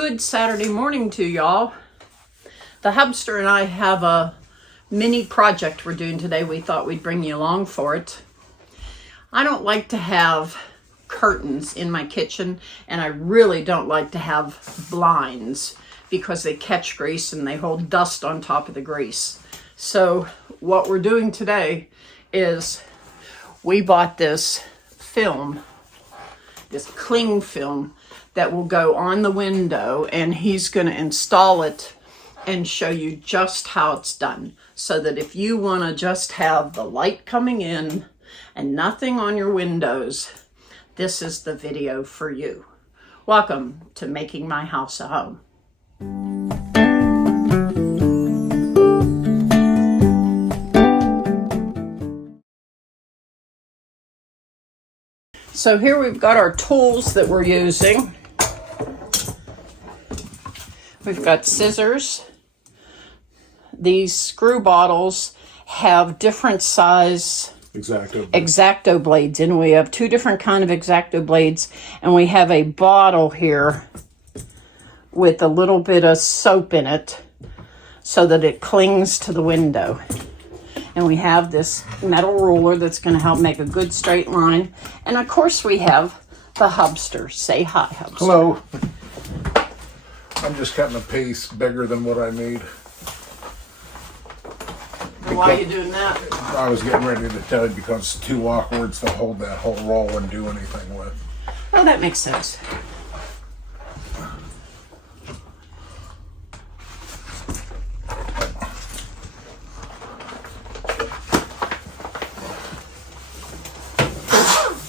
Good Saturday morning to y'all. The Hubster and I have a mini project we're doing today. We thought we'd bring you along for it. I don't like to have curtains in my kitchen, and I really don't like to have blinds because they catch grease and they hold dust on top of the grease. So what we're doing today is we bought this film, this cling film that will go on the window, and he's going to install it and show you just how it's done, so that if you want to just have the light coming in and nothing on your windows, this is the video for you. Welcome to Making My House a Home. So here we've got our tools that we're using. We've got scissors. These screw bottles have different size X-Acto blades, and we have two different kind of X-Acto blades, and we have a bottle here with a little bit of soap in it so that it clings to the window. And we have this metal ruler that's going to help make a good straight line. And of course we have the Hubster. Say hi, Hubster. Hello. I'm just cutting a piece bigger than what I need. And why are you doing that? I was getting ready to tell you because it's too awkward to hold that whole roll and do anything with. Oh, that makes sense.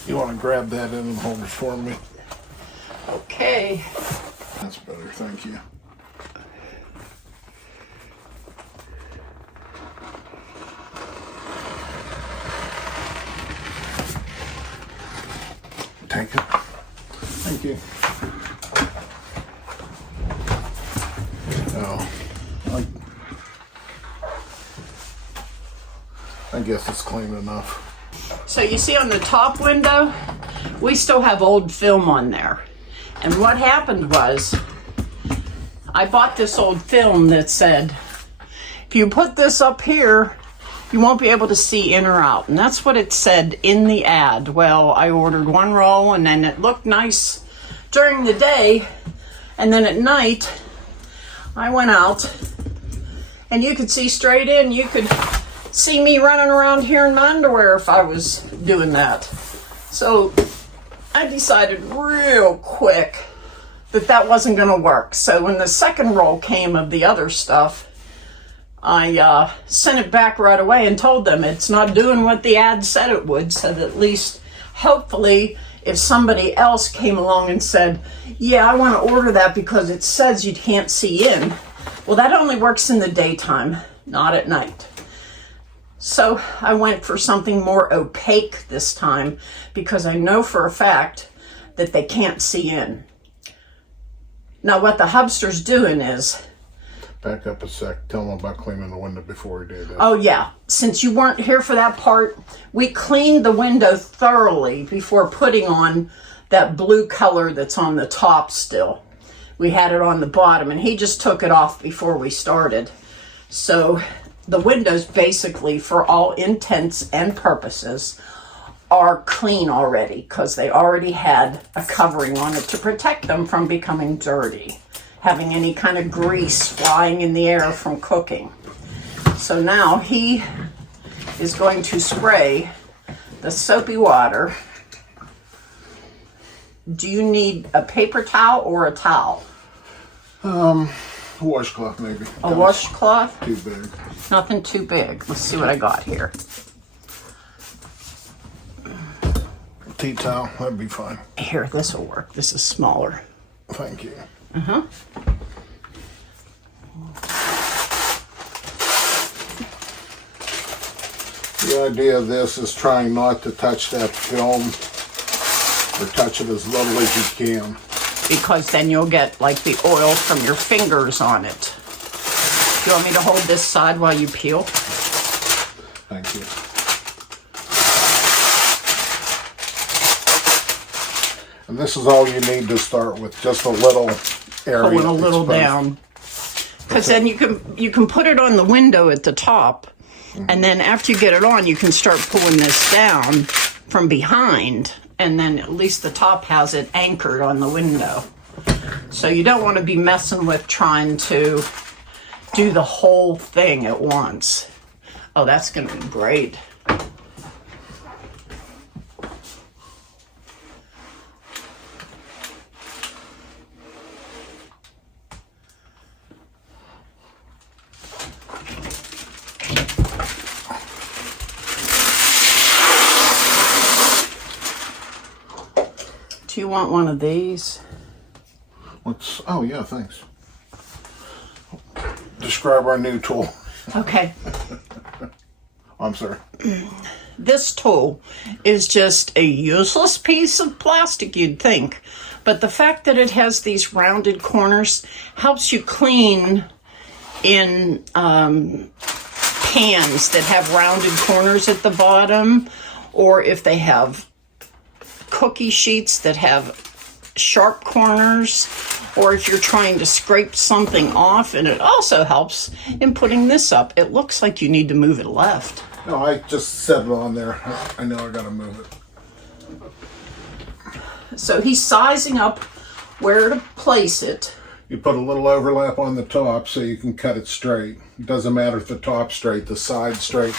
You want to grab that in and hold it for me? Okay. That's better, thank you. Take it. Thank you. Oh, I guess it's clean enough. So you see on the top window, we still have old film on there. And what happened was, I bought this old film that said, if you put this up here, you won't be able to see in or out. And that's what it said in the ad. Well, I ordered one roll, and then it looked nice during the day. And then at night, I went out, and you could see straight in. You could see me running around here in my underwear if I was doing that. So I decided real quick that that wasn't going to work. So when the second roll came of the other stuff, I sent it back right away and told them it's not doing what the ad said it would, so that at least, hopefully, if somebody else came along and said, yeah, I want to order that because it says you can't see in. Well, that only works in the daytime, not at night. So I went for something more opaque this time because I know for a fact that they can't see in. Now what the Hubster's doing is... Back up a sec. Tell them about cleaning the window before we do that. Oh yeah. Since you weren't here for that part, we cleaned the window thoroughly before putting on that blue color that's on the top still. We had it on the bottom, and he just took it off before we started. So the windows basically, for all intents and purposes, are clean already because they already had a covering on it to protect them from becoming dirty, having any kind of grease flying in the air from cooking. So now he is going to spray the soapy water. Do you need a paper towel or a towel? Washcloth maybe. A washcloth? Too big. Nothing too big. Let's see what I got here. Tea towel, that'd be fine. Here, this will work. This is smaller. Thank you. Uh-huh. The idea of this is trying not to touch that film, or touch it as little as you can. Because then you'll get like the oil from your fingers on it. Do you want me to hold this side while you peel? Thank you. And this is all you need to start with, just a little area. pulling a little exposed. down. Because then you can put it on the window at the top, and then after you get it on, you can start pulling this down from behind, and then at least the top has it anchored on the window. So you don't want to be messing with trying to do the whole thing at once. Oh, that's going to be great. Do you want one of these? Oh yeah, thanks. Describe our new tool. Okay. I'm sorry. This tool is just a useless piece of plastic, you'd think. But the fact that it has these rounded corners helps you clean in pans that have rounded corners at the bottom, or if they have cookie sheets that have sharp corners, or if you're trying to scrape something off. And it also helps in putting this up. It looks like you need to move it left. No, I just set it on there. I know I gotta move it. So he's sizing up where to place it. You put a little overlap on the top so you can cut it straight. It doesn't matter if the top's straight, the side's straight,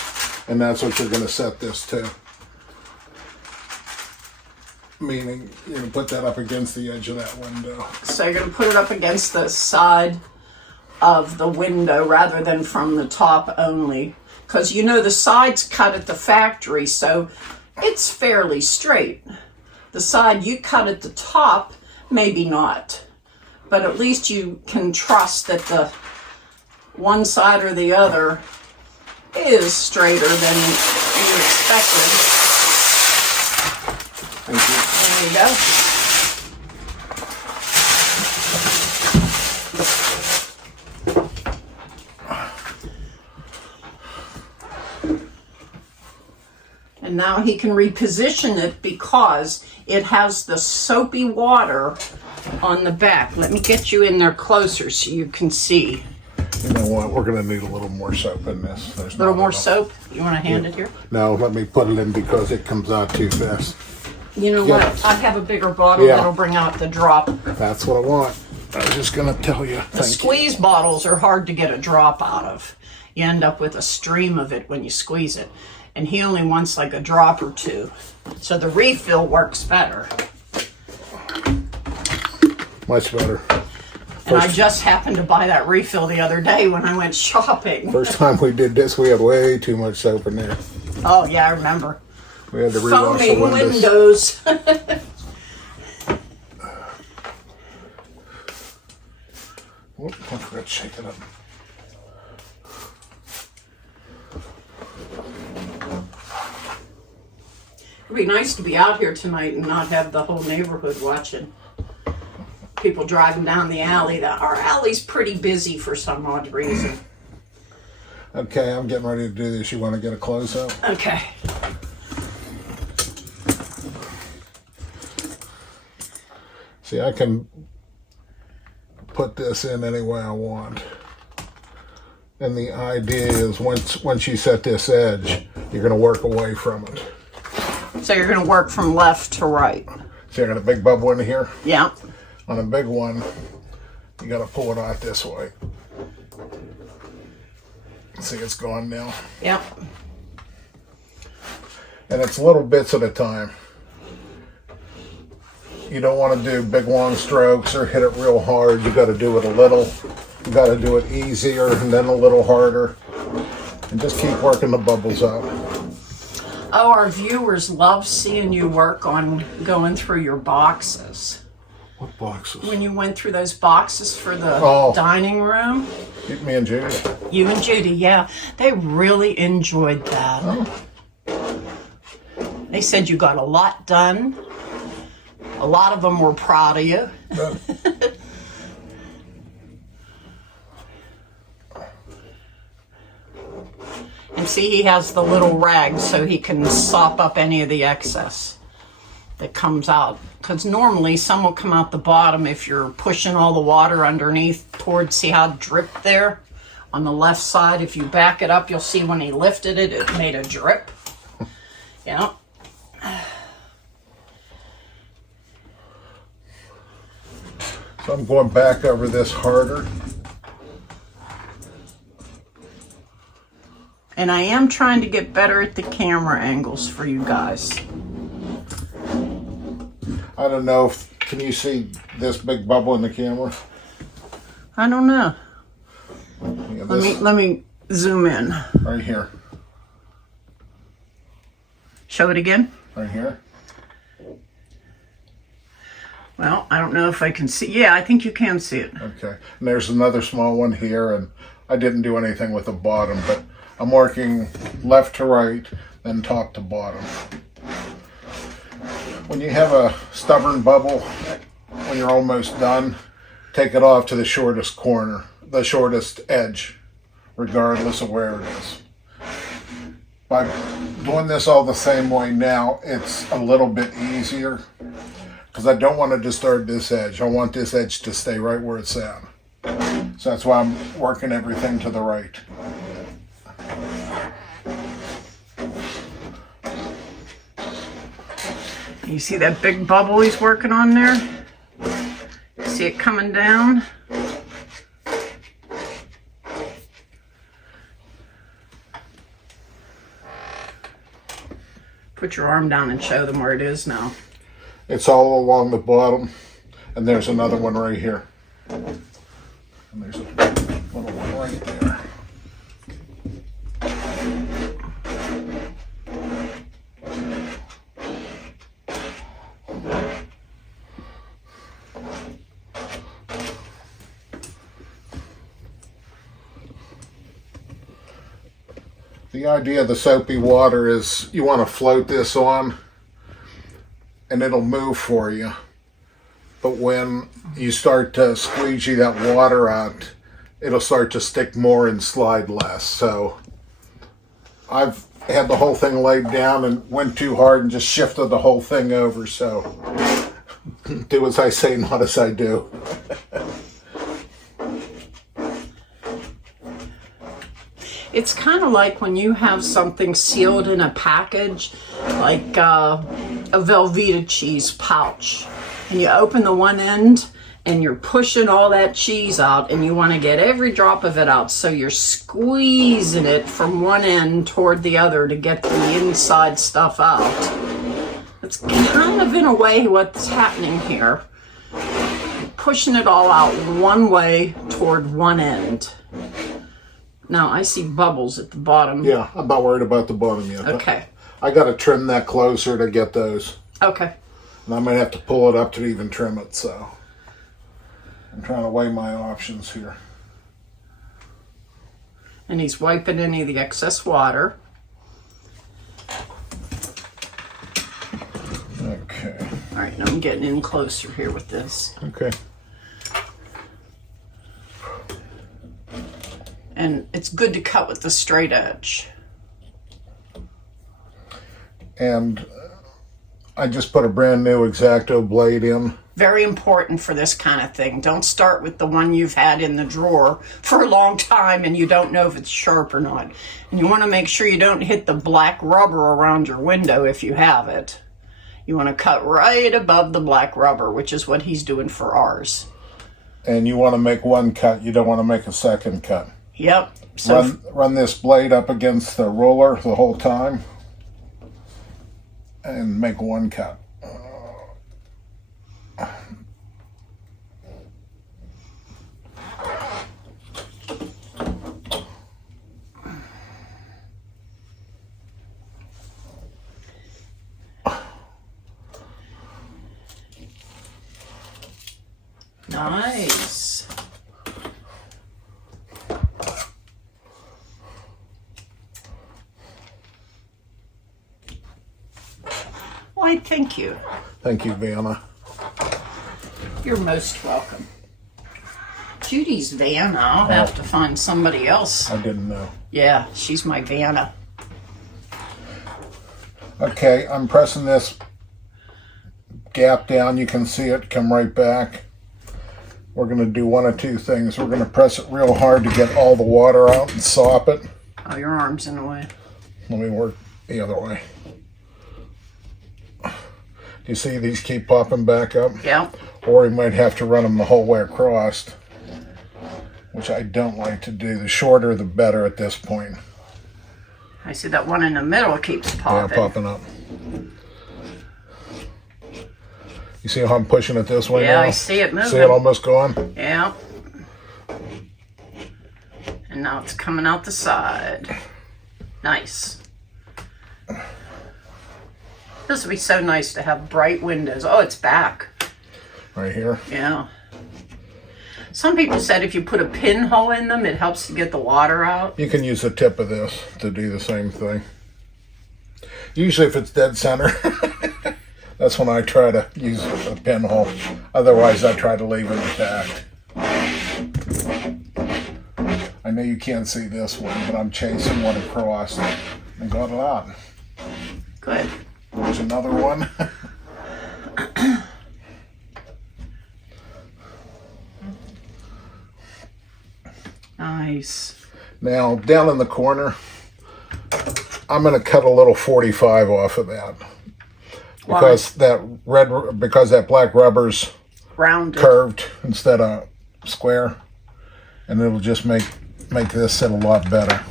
and that's what you're gonna set this to. Meaning, you're going to put that up against the edge of that window. So you're going to put it up against the side of the window rather than from the top only. Because you know the side's cut at the factory, so it's fairly straight. The side you cut at the top, maybe not. But at least you can trust that the one side or the other is straighter than you expected. Thank you. There you go. And now he can reposition it because it has the soapy water on the back. Let me get you in there closer so you can see. You know what? We're going to need a little more soap in this. There's A little not more enough. soap? You want to hand it here? No, let me put it in because it comes out too fast. You know Yeah. what? I have a bigger bottle Yeah. that'll bring out the drop. That's what I want. I was just going to tell you. The Thank you. squeeze bottles are hard to get a drop out of. You end up with a stream of it when you squeeze it. And he only wants like a drop or two. So the refill works better. Much better. And I just happened to buy that refill the other day when I went shopping. First time we did this, we had way too much soap in there. Oh, yeah, I remember. We had to rewash the Foaming windows. windows. Whoop, I forgot to shake it up. It'd be nice to be out here tonight and not have the whole neighborhood watching. People driving down the alley. Our alley's pretty busy for some odd reason. Okay, I'm getting ready to do this. You want to get a close-up? Okay. See, I can put this in any way I want. And the idea is once you set this edge, you're going to work away from it. So you're going to work from left to right. See, I got a big bubble in here. Yeah. On a big one, you got to pull it out this way. See, it's gone now. Yep. And it's little bits at a time. You don't want to do big long strokes or hit it real hard. You got to do it a little. You got to do it easier and then a little harder. And just keep working the bubbles out. Oh, our viewers love seeing you work on going through your boxes. What boxes? When you went through those boxes for the dining room. Me and Judy. You and Judy, yeah. They really enjoyed that. Oh. They said you got a lot done. A lot of them were proud of you. And see, he has the little rag so he can sop up any of the excess. that comes out. Because normally some will come out the bottom if you're pushing all the water underneath towards, see how it dripped there? On the left side, if you back it up, you'll see when he lifted it, it made a drip. Yeah. So I'm going back over this harder. And I am trying to get better at the camera angles for you guys. I don't know if, can you see this big bubble in the camera? I don't know. Yeah, Let me zoom in. right here. Show it again. Right here. Well, I don't know if I can see. Yeah, I think you can see it. Okay. And there's another small one here, and I didn't do anything with the bottom, but I'm working left to right, then top to bottom. When you have a stubborn bubble, when you're almost done, take it off to the shortest corner, the shortest edge, regardless of where it is. By doing this all the same way now, it's a little bit easier because I don't want to disturb this edge. I want this edge to stay right where it's at. So that's why I'm working everything to the right. You see that big bubble he's working on there? See it coming down? Put your arm down and show them where it is now. It's all along the bottom, and there's another one right here. And there's a little one right there. The idea of the soapy water is you want to float this on and it'll move for you. But when you start to squeegee that water out, it'll start to stick more and slide less. So I've had the whole thing laid down and went too hard and just shifted the whole thing over. So do as I say, not as I do. It's kind of like when you have something sealed in a package, like a Velveeta cheese pouch, and you open the one end and you're pushing all that cheese out and you want to get every drop of it out, so you're squeezing it from one end toward the other to get the inside stuff out. That's kind of in a way what's happening here. Pushing it all out one way toward one end. Now, I see bubbles at the bottom. Yeah, I'm not worried about the bottom yet. Okay. I got to trim that closer to get those. Okay. And I might have to pull it up to even trim it, so I'm trying to weigh my options here. And he's wiping any of the excess water. Okay. All right, now I'm getting in closer here with this. Okay. And it's good to cut with the straight edge. And I just put a brand new X-Acto blade in. Very important for this kind of thing. Don't start with the one you've had in the drawer for a long time and you don't know if it's sharp or not. And you want to make sure you don't hit the black rubber around your window if you have it. You want to cut right above the black rubber, which is what he's doing for ours. And you want to make one cut. You don't want to make a second cut. Yep. So run this blade up against the roller the whole time and make one cut. Nice. Why, thank you. Thank you, Vanna. You're most welcome. Judy's Vanna. I'll have to find somebody else. I didn't know. Yeah, she's my Vanna. Okay, I'm pressing this gap down, you can see it come right back. We're going to do one of two things. We're going to press it real hard to get all the water out and sop it. Oh, your arm's in the way. Let me work the other way. Do you see these keep popping back up? Yeah. Or you might have to run them the whole way across, which I don't like to do. The shorter, the better at this point. I see that one in the middle keeps popping. Yeah, popping up. You see how I'm pushing it this way now? Yeah, I see it moving. See it almost going? Yeah. And now it's coming out the side. Nice. This would be so nice to have bright windows. Oh, it's back. Right here? Yeah. Some people said if you put a pinhole in them, it helps to get the water out. You can use the tip of this to do the same thing. Usually if it's dead center, that's when I try to use a pinhole. Otherwise, I try to leave it intact. I know you can't see this one, but I'm chasing one across and got it out. Good. There's another one. Nice. Now, down in the corner, I'm going to cut a little 45 off of that. Because that black rubber's Rounded. curved instead of square, and it'll just make this sit a lot better.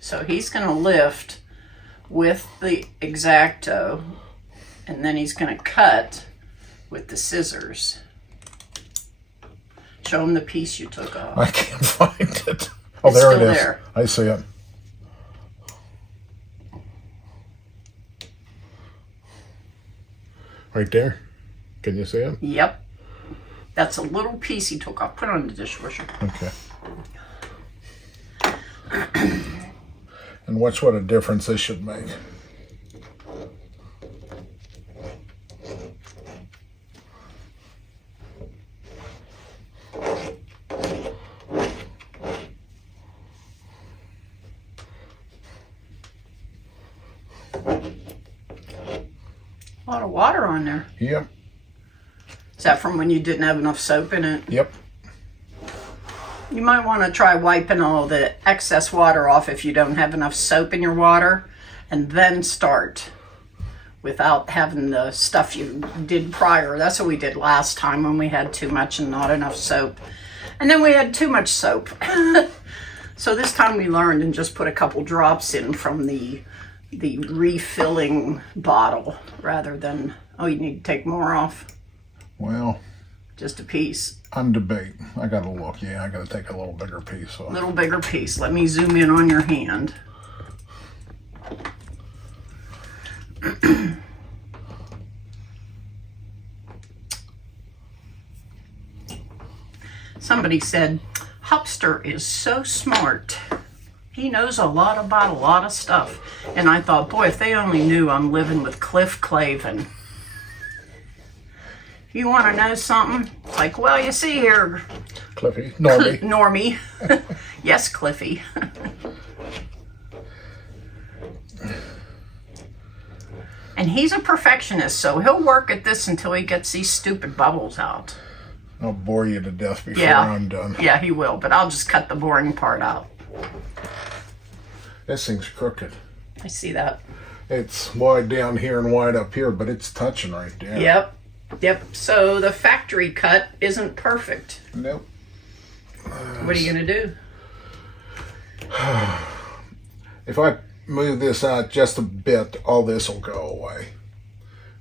So he's going to lift with the X-Acto, and then he's going to cut with the scissors. Show him the piece you took off. I can't find it. Oh, It's there it still is. there. I see it. Right there. Can you see it? Yep. That's a little piece he took off. Put it on the dishwasher. Okay. And watch what a difference this should make. A lot of water on there. Yep. Is that from when you didn't have enough soap in it? Yep. You might want to try wiping all the excess water off if you don't have enough soap in your water, and then start without having the stuff you did prior. That's what we did last time when we had too much and not enough soap. And then we had too much soap. So this time we learned and just put a couple drops in from the refilling bottle rather than, oh, you need to take more off. Well, Just a piece. I'm debating. I gotta look. Yeah, I gotta take a little bigger piece off. Little bigger piece. Let me zoom in on your hand. Somebody said, Hubster is so smart. He knows a lot about a lot of stuff. And I thought, boy, if they only knew I'm living with Cliff Clavin. You want to know something? It's like, well, you see here, Cliffy. Normie. Normie. Yes, Cliffy. And he's a perfectionist, so he'll work at this until he gets these stupid bubbles out. I'll bore you to death before Yeah. I'm done. Yeah, he will, but I'll just cut the boring part out. This thing's crooked. I see that. It's wide down here and wide up here, but it's touching right there. Yep. Yep. So the factory cut isn't perfect. Nope. What are you going to do? If I move this out just a bit, all this will go away.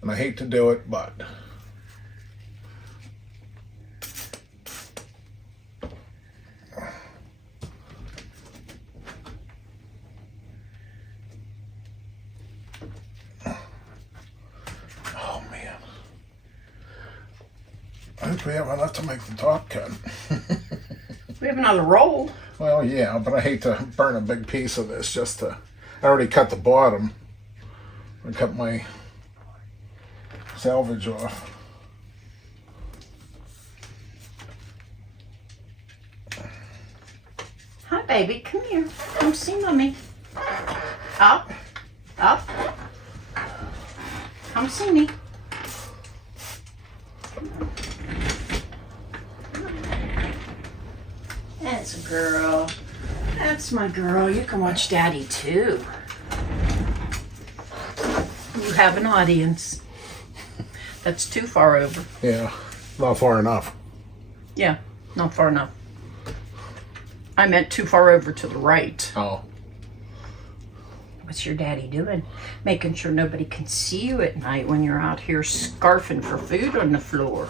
And I hate to do it, but oh man. I think we have enough to make the top cut. We have another roll. Well, yeah, but I hate to burn a big piece of this just to... I already cut the bottom. I cut my salvage off. Hi, baby. Come here. Come see Mommy. Up. Up. Come see me. That's a girl. That's my girl. You can watch Daddy too. You have an audience. That's too far over. Yeah, not far enough. Yeah, not far enough. I meant too far over to the right. Oh. What's your daddy doing? Making sure nobody can see you at night when you're out here scarfing for food on the floor.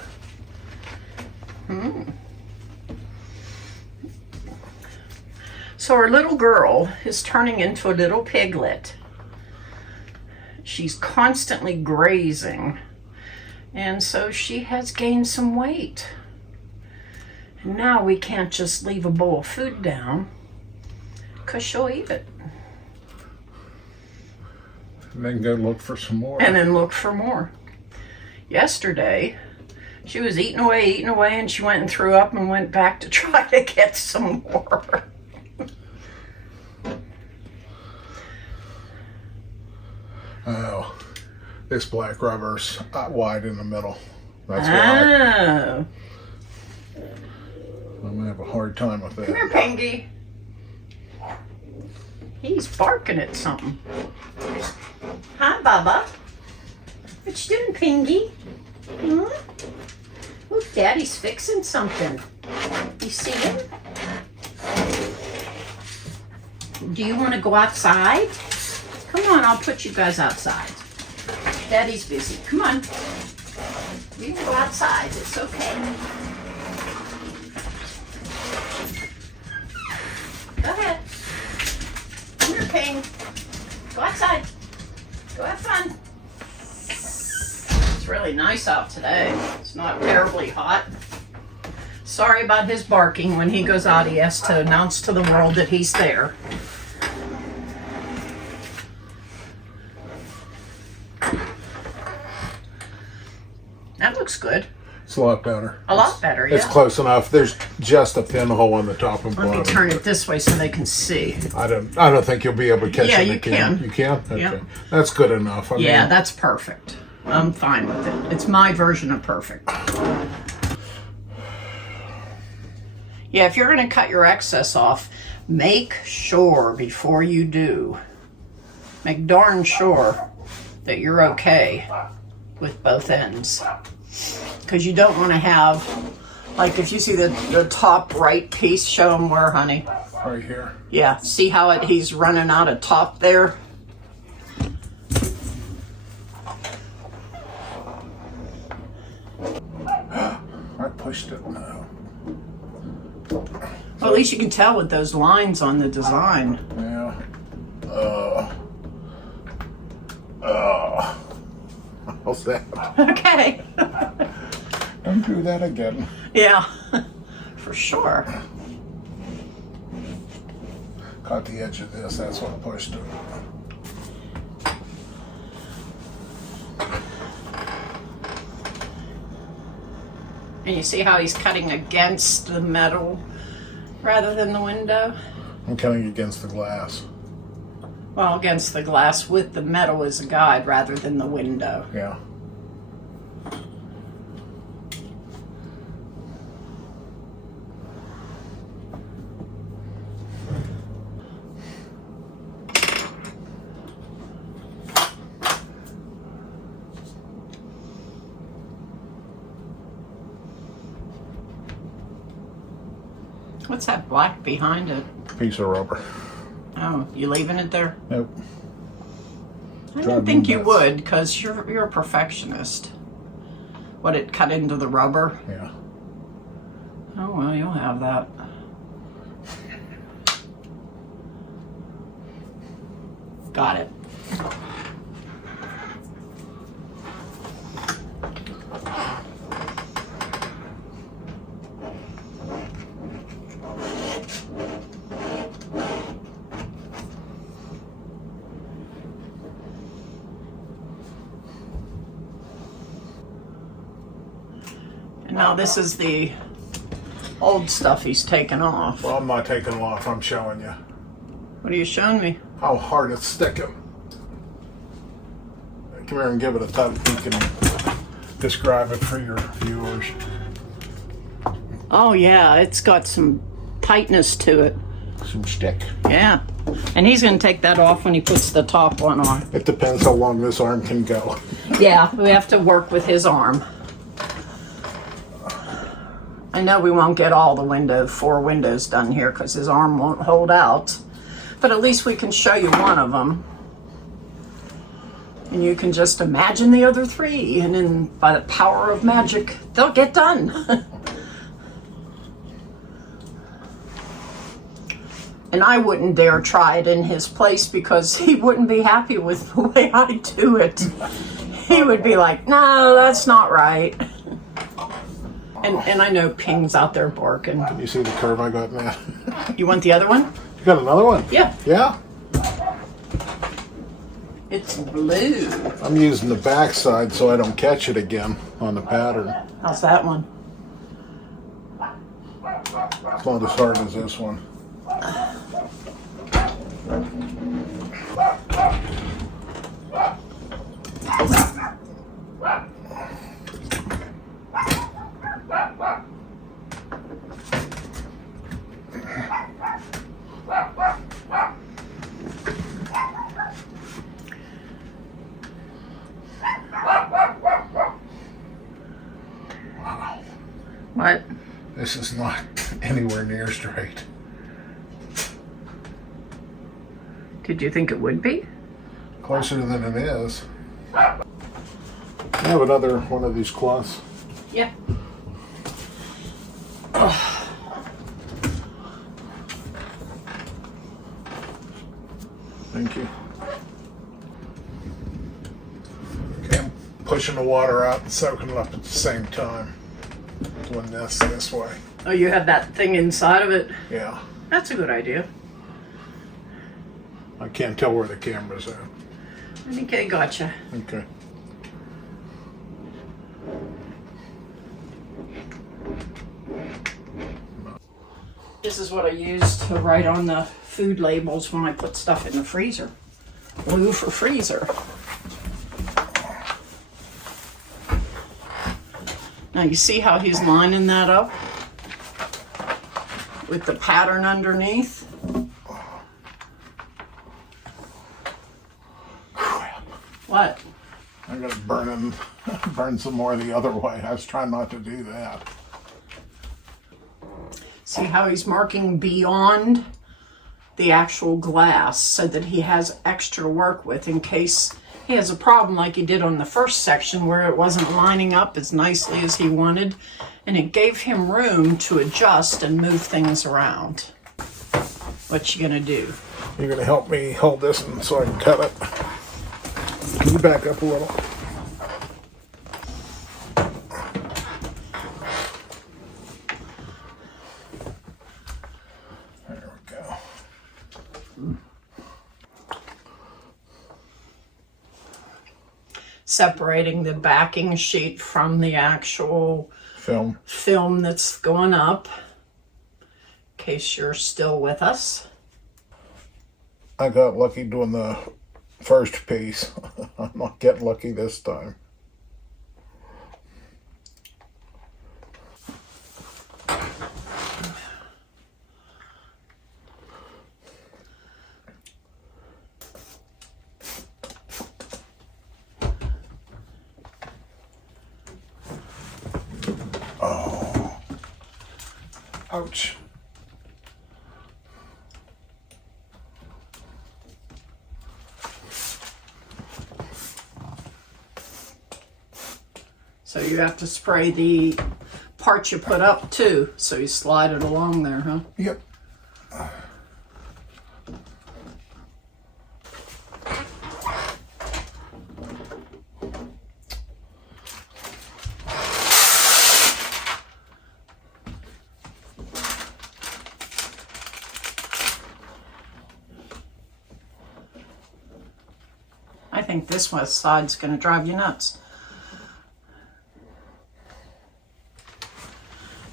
So our little girl is turning into a little piglet. She's constantly grazing, and so she has gained some weight. And now we can't just leave a bowl of food down, because she'll eat it. And then go look for some more. And then look for more. Yesterday, she was eating away, and she went and threw up and went back to try to get some more. Oh, this black rubber's wide in the middle. That's Oh. why I'm gonna have a hard time with that. Come here, Pingy. He's barking at something. Hi, Bubba. What you doing, Pingy? Hmm? Look, Daddy's fixing something. You see him? Do you want to go outside? Come on, I'll put you guys outside. Daddy's busy. Come on. You can go outside. It's okay. Go ahead. Come here, Ping. Go outside. Go have fun. It's really nice out today. It's not terribly hot. Sorry about his barking. When he goes out, he has to announce to the world that he's there. That looks good. It's a lot better. A lot better, yeah. It's close enough. There's just a pinhole on the top and bottom. Let me turn it this way so they can see. I don't think you'll be able to catch Yeah, it. you can. You can? Okay. Yeah. That's good enough. I Yeah, mean, that's perfect. I'm fine with it. It's my version of perfect. Yeah, if you're going to cut your excess off, make sure before you do, make darn sure that you're okay with both ends. Because you don't want to have, like if you see the top right piece, show them where, honey. right here. Yeah, see how he's running out of top there? I pushed it now. Well, at least you can tell with those lines on the design. Yeah. How's that? Okay. Don't do that again. Yeah, for sure. Caught the edge of this, that's what pushed it. And you see how he's cutting against the metal rather than the window? I'm cutting against the glass. Well, against the glass with the metal as a guide rather than the window. Yeah. What's that black behind it? Piece of rubber. Oh, you leaving it there? Nope. I didn't think you would, because you're a perfectionist. What, it cut into the rubber? Yeah. Oh, well, you'll have that. Got it. And now this is the old stuff he's taken off. Well, I'm not taking it off, I'm showing you What are you showing me? how hard it's sticking. Come here and give it a touch. You can describe it for your viewers. Oh yeah, it's got some tightness to it. Some stick. Yeah. And he's going to take that off when he puts the top one on. It depends how long this arm can go. Yeah, we have to work with his arm. I know we won't get all the 4 windows done here because his arm won't hold out. But at least we can show you one of them. And you can just imagine the other 3. And then by the power of magic, they'll get done. And I wouldn't dare try it in his place because he wouldn't be happy with the way I do it. He would be like, no, that's not right. And I know Ping's out there barking. Can you see the curve I got in that? You want the other one? You got another one? Yeah. Yeah? It's blue. I'm using the back side so I don't catch it again on the pattern. How's that one? It's not as hard as this one. What? This is not anywhere near straight. Did you think it would be? Closer than it is. I have another one of these cloths. Yeah. Thank you. Okay, I'm pushing the water out and soaking it up at the same time. Doing this way. Oh, you have that thing inside of it? Yeah. That's a good idea. I can't tell where the camera's at. Okay, gotcha. Okay. This is what I use to write on the food labels when I put stuff in the freezer. Blue for freezer. Now you see how he's lining that up with the pattern underneath? What? I gotta burn some more the other way. I was trying not to do that. See how he's marking beyond the actual glass so that he has extra to work with in case he has a problem like he did on the first section where it wasn't lining up as nicely as he wanted, and it gave him room to adjust and move things around. What you gonna do? You're gonna help me hold this one so I can cut it. Can you back up a little? There we go. Separating the backing sheet from the actual film that's going up, in case you're still with us. I got lucky doing the first piece. I'm not getting lucky this time. Oh. Ouch. So you have to spray the part you put up too, so you slide it along there, huh? Yep. I think this one side's going to drive you nuts.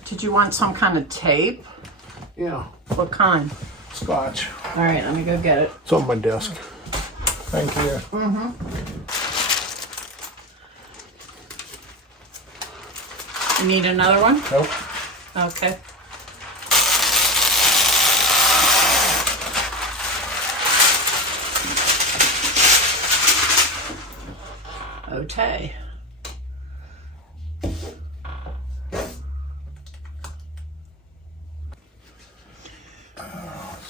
Did you want some kind of tape? Yeah. What kind? Scotch. All right, let me go get it. It's on my desk. Thank you. You need another one? Nope. Okay. Cote. This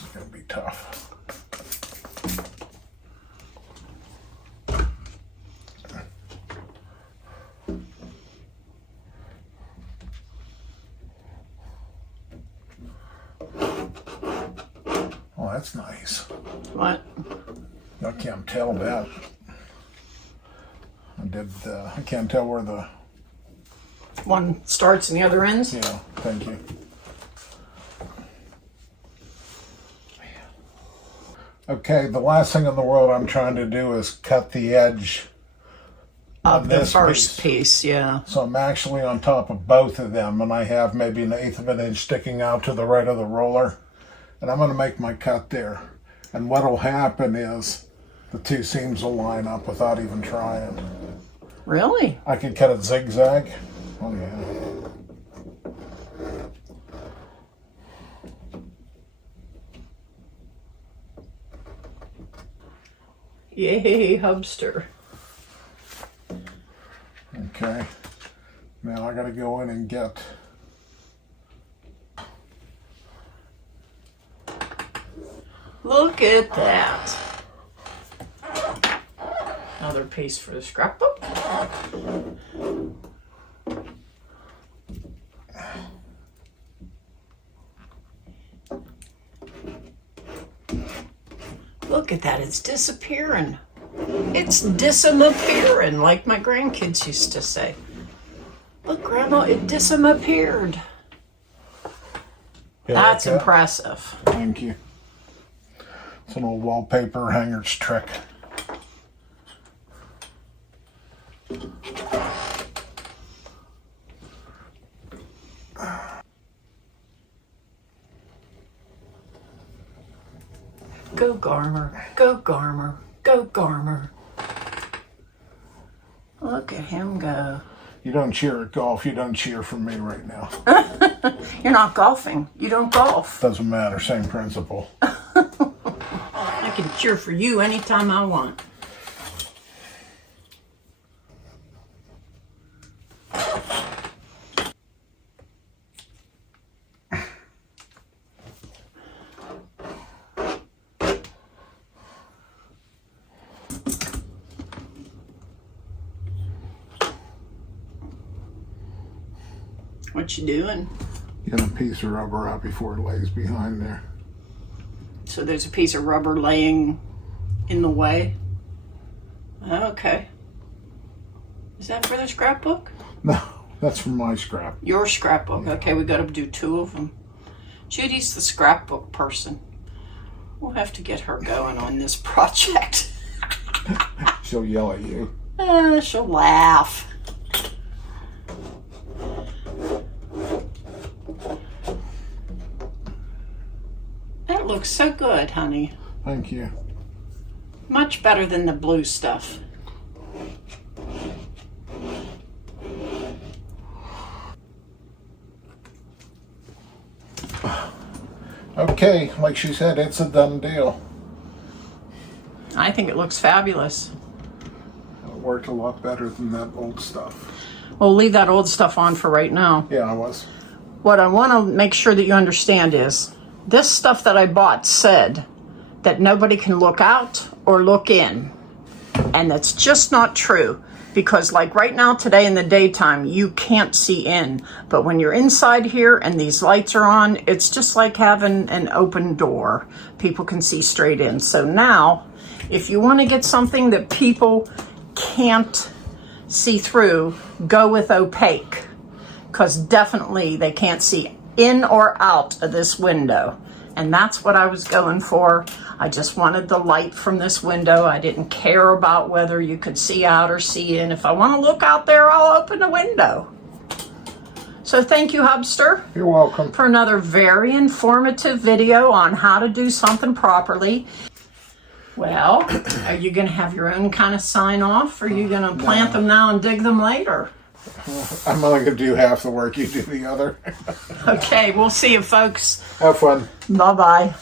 is going to be tough. Oh, that's nice. What? I can't tell that. I can't tell where the... One starts and the other ends? Yeah, thank you. Okay, the last thing in the world I'm trying to do is cut the edge Of on the this first piece, yeah. So I'm actually on top of both of them, and I have maybe 1/8 of an inch sticking out to the right of the roller. And I'm going to make my cut there. And what will happen is the two seams will line up without even trying. Really? I could cut it zigzag. Oh yeah. Yay, Hubster. Okay. Now I got to go in and get... Look at that. Another piece for the scrapbook. Look at that, it's disappearing. It's disappearing, like my grandkids used to say. Look, Grandma, it disappeared. Yeah, That's like that. impressive. Thank you. It's an old wallpaper hanger's trick. Go Garmer, go Garmer, go Garmer. Look at him go. You don't cheer at golf, you don't cheer for me right now. You're not golfing. You don't golf. Doesn't matter, same principle. I can cheer for you anytime I want. What you doing? Get a piece of rubber out before it lays behind there. So there's a piece of rubber laying in the way. Okay. Is that for the scrapbook? No, that's from my scrap. Your scrapbook. Okay, we got to do two of them. Judy's the scrapbook person. We'll have to get her going on this project. She'll yell at you. She'll laugh. That looks so good, honey. Thank you. Much better than the blue stuff. Okay, like she said, it's a done deal. I think it looks fabulous. It worked a lot better than that old stuff. We'll leave that old stuff on for right now. Yeah, I was. What I want to make sure that you understand is this stuff that I bought said that nobody can look out or look in. And that's just not true. Because like right now today in the daytime, you can't see in. But when you're inside here and these lights are on, it's just like having an open door. People can see straight in. So now, if you want to get something that people can't see through, go with opaque. Because definitely they can't see in or out of this window. And that's what I was going for. I just wanted the light from this window. I didn't care about whether you could see out or see in. If I want to look out there, I'll open the window. So thank you, Hubster. You're welcome. For another very informative video on how to do something properly. Well, are you going to have your own kind of sign off? Or are you going to plant them now and dig them later? I'm only going to do half the work, you do the other. Okay, we'll see you, folks. Have fun. Bye-bye.